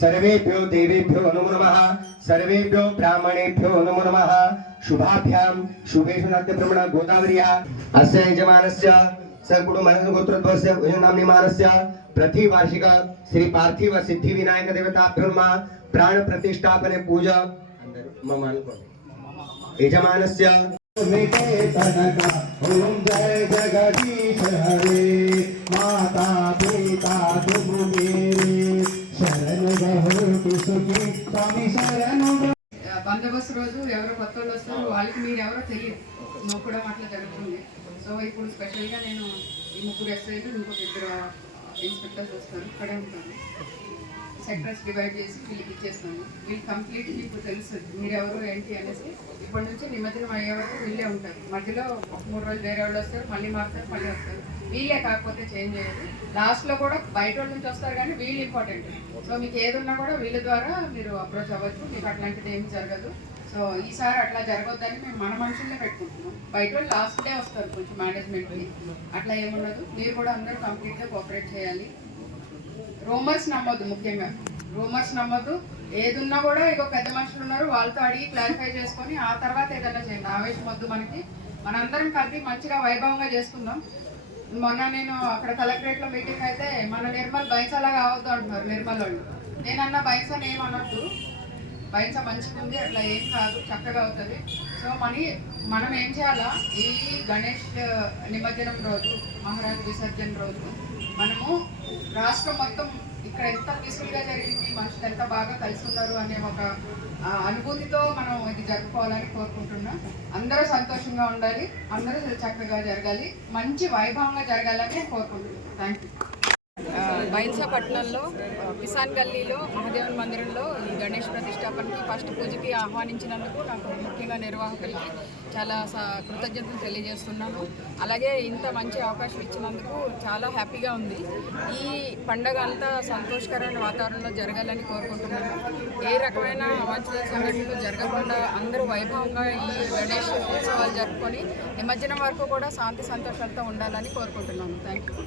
सर्वेभ्यो देवेभ्यो नमो नमः सर्वेभ्यो ब्राह्मणेभ्यो नमो नमः शुभाभ्यां शुभेषु नत्य ब्रह्मण गोदावर्या। अस्य यजमानस्य सकुटुम्बगोत्रध्वस्य भुजनाम्निमानस्य प्रतिवार्षिक श्री पार्थिव सिद्धि विनायक देवता नमः प्राण प्रतिष्ठापने पूजा। यजमानस्य ओम जय जगदीश हरे। బందోబస్తు రోజు ఎవరో కొత్త వాళ్ళు వస్తారు వాళ్ళకి మీరు ఎవరో తెలియదు నొక్కడం అట్లా జరుగుతుంది. సో ఇప్పుడు స్పెషల్గా నేను ఈ ముగ్గురు ఎస్ఐలు ఇంకొక ఇద్దరు ఇన్స్పెక్టర్స్ వస్తారు ఇక్కడే ఉంటాను సెక్టర్స్ డివైడ్ చేసి వీళ్ళకి ఇచ్చేస్తాను వీళ్ళు కంప్లీట్ మీకు తెలుసు మీరు ఎవరు ఏంటి అనేసి. ఇప్పటి నుంచి నిమజ్జనం అయ్యే వరకు వీళ్ళే ఉంటారు. మధ్యలో ఒక మూడు రోజులు వేరే వాళ్ళు వస్తారు మళ్ళీ మారుతారు మళ్ళీ వస్తారు. వీళ్ళే కాకపోతే చేంజ్ చేయాలి లాస్ట్లో కూడా బయట వాళ్ళ నుంచి వస్తారు కానీ వీళ్ళు ఇంపార్టెంట్ సో మీకు ఏదున్నా కూడా వీళ్ళ ద్వారా మీరు అప్రోచ్ అవ్వచ్చు. మీకు అట్లాంటిది ఏమి జరగదు. సో ఈసారి అట్లా జరగొద్దని మేము మన మనుషుల్లో పెట్టుకుంటున్నాం. బయట వాళ్ళు లాస్ట్ డే వస్తారు కొంచెం మేనేజ్మెంట్కి అట్లా ఏముండదు. మీరు కూడా అందరూ కంప్లీట్గా కోఆపరేట్ చేయాలి. రూమర్స్ నమ్మొద్దు ముఖ్యంగా. రూమర్స్ నమ్మొద్దు. ఏది ఉన్నా కూడా ఇక పెద్ద మనుషులు ఉన్నారు వాళ్ళతో అడిగి క్లారిఫై చేసుకొని ఆ తర్వాత ఏదైనా చేయండి. ఆవేశం వద్దు మనకి. మనందరం కలిపి మంచిగా వైభవంగా చేసుకుందాం. మొన్న నేను అక్కడ కలెక్టరేట్లో మీటింగ్ అయితే మన నిర్మల్ బైన్సా కావద్దు అంటున్నారు నిర్మల్ వాళ్ళు. నేనన్నా బైన్సాని ఏమనొద్దు. బయట మంచిగా ఉంది అట్లా ఏం కాదు చక్కగా అవుతుంది. సో మనీ మనం ఏం చేయాలా? ఈ గణేష్ నిమజ్జనం రోజు మహారాజ్ విసర్జన రోజు మనము రాష్ట్రం మొత్తం ఇక్కడ ఎంత పీస్ఫుల్గా జరిగింది మనుషులు ఎంత బాగా కలిసి ఉన్నారు అనే ఒక అనుభూతితో మనం ఇది జరుపుకోవాలని కోరుకుంటున్నాం. అందరూ సంతోషంగా ఉండాలి అందరూ చక్కగా జరగాలి మంచి వైభవంగా జరగాలని కోరుకుంటున్నాం. కోరుకుంటున్నాను థ్యాంక్ యూ బైన్సా పట్టణంలో కిసాన్ గల్లీలో మహాదేవన్ మందిరంలో ఈ గణేష్ ప్రతిష్టాపనకి ఫస్ట్ పూజకి ఆహ్వానించినందుకు నాకు ముఖ్యంగా నిర్వాహకులకి చాలా కృతజ్ఞతలు తెలియజేస్తున్నాను. అలాగే ఇంత మంచి అవకాశం ఇచ్చినందుకు చాలా హ్యాపీగా ఉంది. ఈ పండగ అంతా సంతోషకరమైన వాతావరణంలో జరగాలని కోరుకుంటున్నాను. ఏ రకమైన అవాంఛనీయ సంఘటనలు జరగకుండా అందరూ వైభవంగా ఈ గణేష్ ఉత్సవాలు జరుపుకొని నిమజ్జనం వరకు కూడా శాంతి సంతోషాలతో ఉండాలని కోరుకుంటున్నాను. Thank you